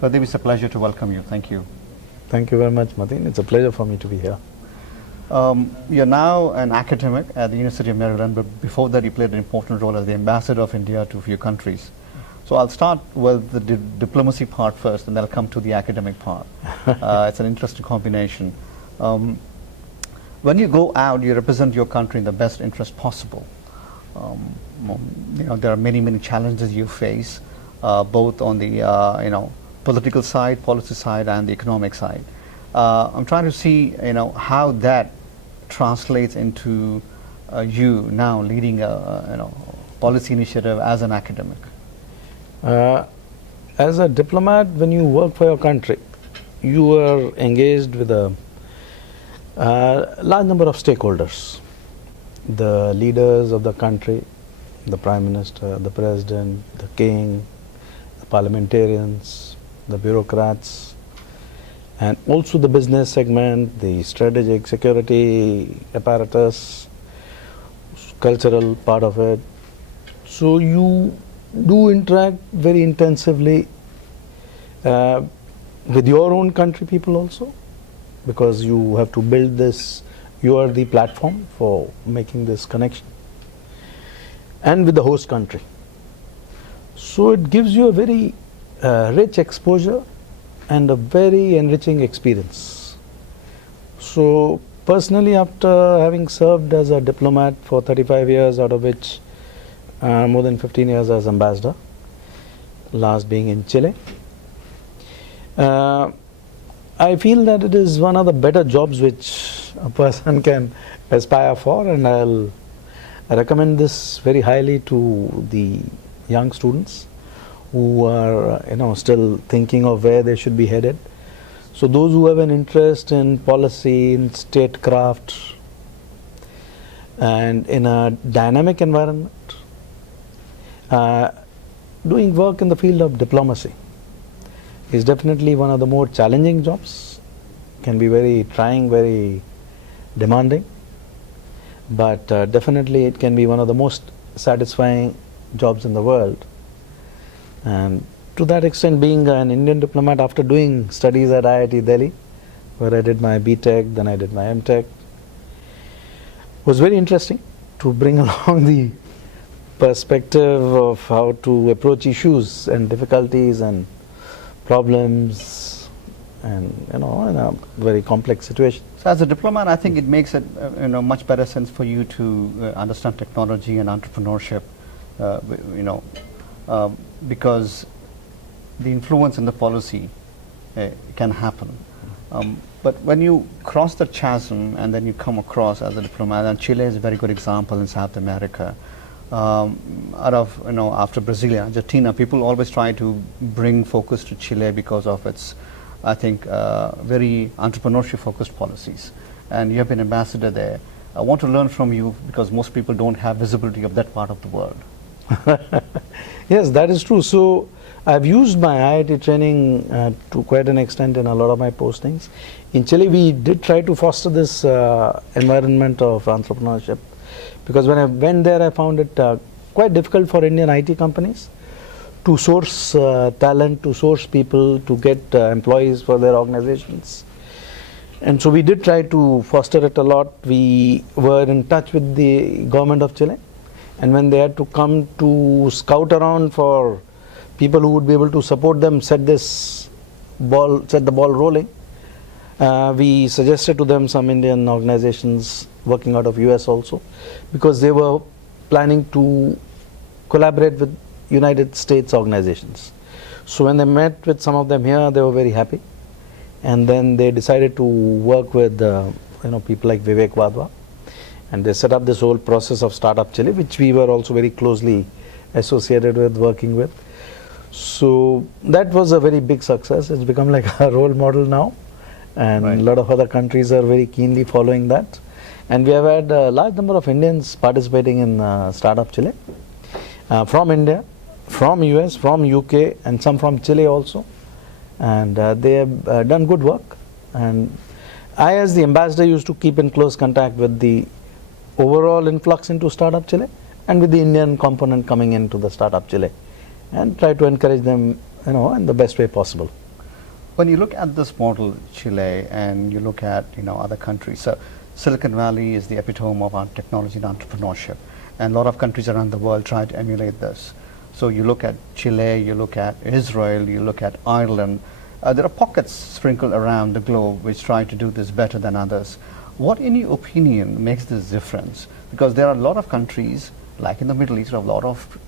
Pradeep, it's a pleasure to welcome you. Thank you. Thank you very much, Mateen. It's a pleasure for me to be here. You're now an academic at the University of Maryland, but before that you played an important role as the ambassador of India to a few countries. So I'll start with the diplomacy part first, and then I'll come to the academic part. It's an interesting combination. When you go out, you represent your country in the best interest possible. There are many challenges you face, both on the political side, policy side, and the economic side. I'm trying to see how that translates into you now leading a policy initiative as an academic. As a diplomat, when you work for your country, you are engaged with a large number of stakeholders. The leaders of the country, the Prime Minister, the President, the King, the parliamentarians, the bureaucrats, and also the business segment, the strategic security apparatus, cultural part of it. So you do interact very intensively with your own country people also, because you have to build this, you are the platform for making this connection, and with the host country. So it gives you a very rich exposure and a very enriching experience. So personally, after having served as a diplomat for 35 years, out of which more than 15 years as ambassador, last being in Chile, I feel that it is one of the better jobs which a person can aspire for, and I recommend this very highly to the young students who are still thinking of where they should be headed. So those who have an interest in policy, in statecraft, and in a dynamic environment, doing work in the field of diplomacy is definitely one of the more challenging jobs. Can be very trying, very demanding, but definitely it can be one of the most satisfying jobs in the world. And to that extent, being an Indian diplomat after doing studies at IIT Delhi, where I did my BTech, then I did my MTech, was very interesting to bring along the perspective of how to approach issues and difficulties and problems, and in a very complex situation. So as a diplomat, I think it makes it much better sense for you to understand technology and entrepreneurship, because the influence in the policy can happen. But when you cross the chasm and then you come across as a diplomat, and Chile is a very good example in South America. After Brazil and Argentina, people always try to bring focus to Chile because of its, I think, very entrepreneurship-focused policies. And you have been ambassador there. I want to learn from you because most people don't have visibility of that part of the world. Yes, that is true. So I've used my IIT training to quite an extent in a lot of my postings. In Chile, we did try to foster this environment of entrepreneurship, because when I went there, I found it quite difficult for Indian IT companies to source talent, to source people, to get employees for their organizations. And so we did try to foster it a lot. We were in touch with the government of Chile, and when they had to come to scout around for people who would be able to support them, set the ball rolling, we suggested to them some Indian organizations working out of US also, because they were planning to collaborate with United States organizations. So when they met with some of them here, they were very happy, and then they decided to work with people like Vivek Wadhwa, and they set up this whole process of Startup Chile, which we were also very closely associated with, working with. So that was a very big success. It's become like a role model now, and a lot of other countries are very keenly following that. And we have had a large number of Indians participating in Startup Chile, from India, from US, from UK, and some from Chile also. And they have done good work. And I, as the ambassador, used to keep in close contact with the overall influx into Startup Chile and with the Indian component coming into the Startup Chile, and try to encourage them in the best way possible. When you look at this model, Chile, and you look at other countries, so Silicon Valley is the epitome of our technology and entrepreneurship, and a lot of countries around the world try to emulate this. So you look at Chile, you look at Israel, you look at Ireland. There are pockets sprinkled around the globe which try to do this better than others. What, in your opinion, makes this difference? Because there are a lot of countries, like in the Middle East, who have a lot of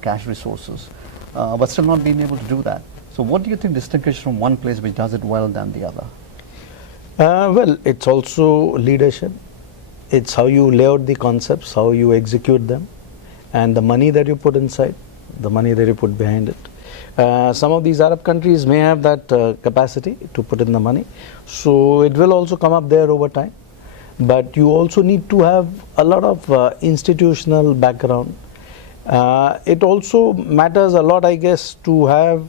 cash resources, but still not being able to do that. So what do you think distinguishes from one place which does it well than the other? Well, it's also leadership. It's how you lay out the concepts, how you execute them, and the money that you put inside, the money that you put behind it. Some of these Arab countries may have that capacity to put in the money, so it will also come up there over time. But you also need to have a lot of institutional background. It also matters a lot, I guess, to have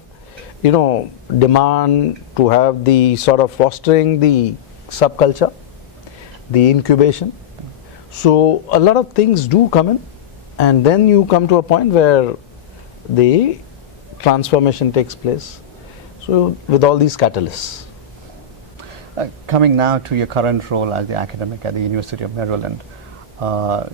demand, to have the sort of fostering the subculture, the incubation. So a lot of things do come in, and then you come to a point where the transformation takes place. So with all these catalysts. Coming now to your current role as the academic at the University of Maryland,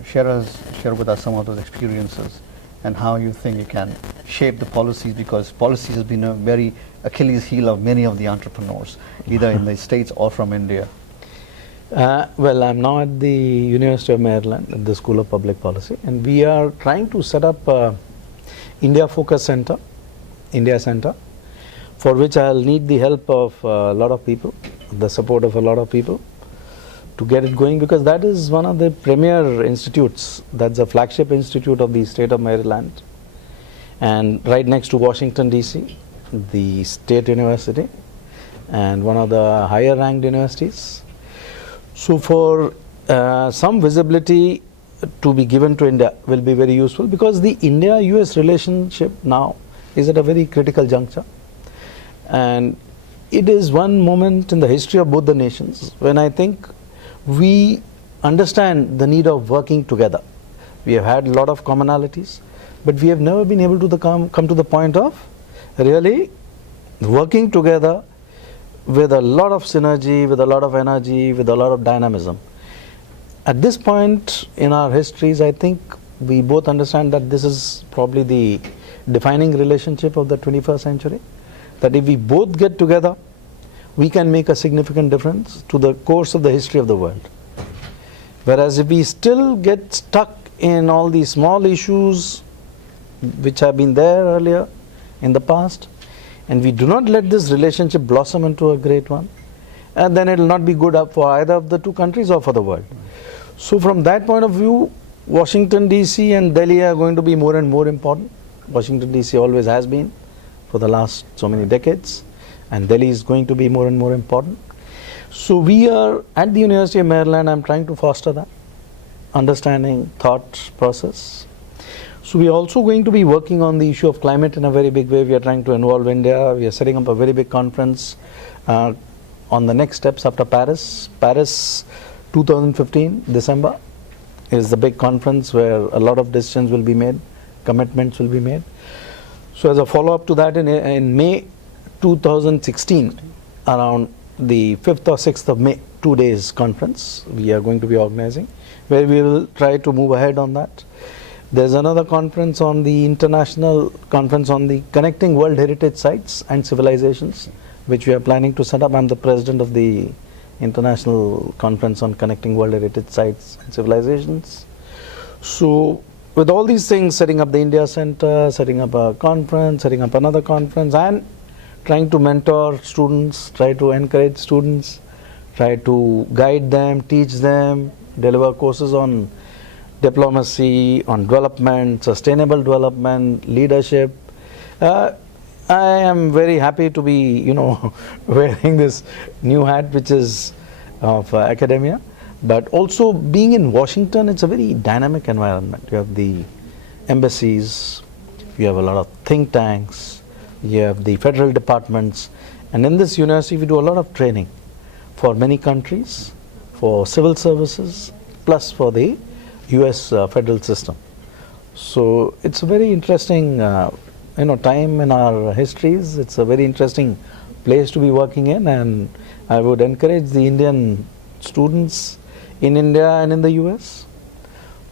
share with us some of those experiences and how you think you can shape the policies, because policies has been a very Achilles heel of many of the entrepreneurs, either in the States or from India. Well, I'm now at the University of Maryland at the School of Public Policy, and we are trying to set up India Focus Center, India Center, for which I'll need the help of a lot of people, the support of a lot of people to get it going, because that is one of the premier institutes. That's a flagship institute of the state of Maryland, and right next to Washington DC, the state university, and one of the higher ranked universities. So for some visibility to be given to India will be very useful, because the India-US relationship now is at a very critical juncture, and it is one moment in the history of both the nations when I think we understand the need of working together. We have had a lot of commonalities, but we have never been able to come to the point of really working together with a lot of synergy, with a lot of energy, with a lot of dynamism. At this point in our histories, I think we both understand that this is probably the defining relationship of the 21st century, that if we both get together, we can make a significant difference to the course of the history of the world. Whereas if we still get stuck in all these small issues which have been there earlier in the past, and we do not let this relationship blossom into a great one, and then it will not be good up for either of the two countries or for the world. So from that point of view, Washington DC and Delhi are going to be more and more important. Washington DC always has been for the last so many decades, and Delhi is going to be more and more important. So we are at the University of Maryland, I'm trying to foster that understanding, thought process. So we are also going to be working on the issue of climate in a very big way. We are trying to involve India. We are setting up a very big conference on the next steps after Paris. Paris 2015, December, is the big conference where a lot of decisions will be made, commitments will be made. So as a follow-up to that, in May 2016, around the 5th or 6th of May, 2 days conference we are going to be organizing, where we will try to move ahead on that. There's another conference on the international conference on the connecting World Heritage Sites and Civilizations, which we are planning to set up. I'm the president of the International Conference on Connecting World Heritage Sites and Civilizations. So with all these things, setting up the India Center, setting up a conference, setting up another conference, and trying to mentor students, try to encourage students, try to guide them, teach them, deliver courses on diplomacy, on development, sustainable development, leadership. I am very happy to be, wearing this new hat, which is of academia. But also being in Washington, it's a very dynamic environment. You have the embassies, you have a lot of think tanks, you have the federal departments, and in this university we do a lot of training for many countries, for civil services, plus for the US federal system. So it's a very interesting time in our histories. It's a very interesting place to be working in, and I would encourage the Indian students in India and in the US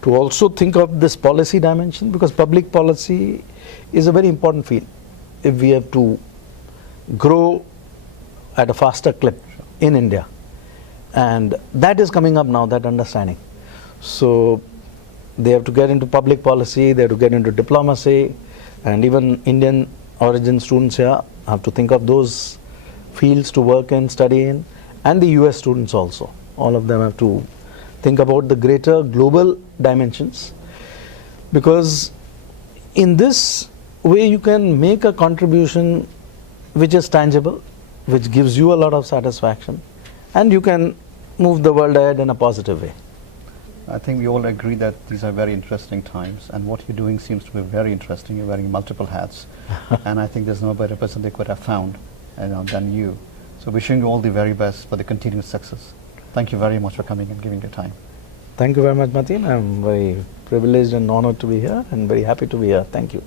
to also think of this policy dimension, because public policy is a very important field if we have to grow at a faster clip in India. And that is coming up now, that understanding. So they have to get into public policy, they have to get into diplomacy, and even Indian origin students here have to think of those fields to work in, study in, and the US students also. All of them have to think about the greater global dimensions, because in this way you can make a contribution which is tangible, which gives you a lot of satisfaction, and you can move the world ahead in a positive way. I think we all agree that these are very interesting times, and what you're doing seems to be very interesting. You're wearing multiple hats, and I think there's no better person they could have found than you. So wishing you all the very best for the continued success. Thank you very much for coming and giving your time. Thank you very much, Mateen. I'm very privileged and honored to be here, and very happy to be here. Thank you.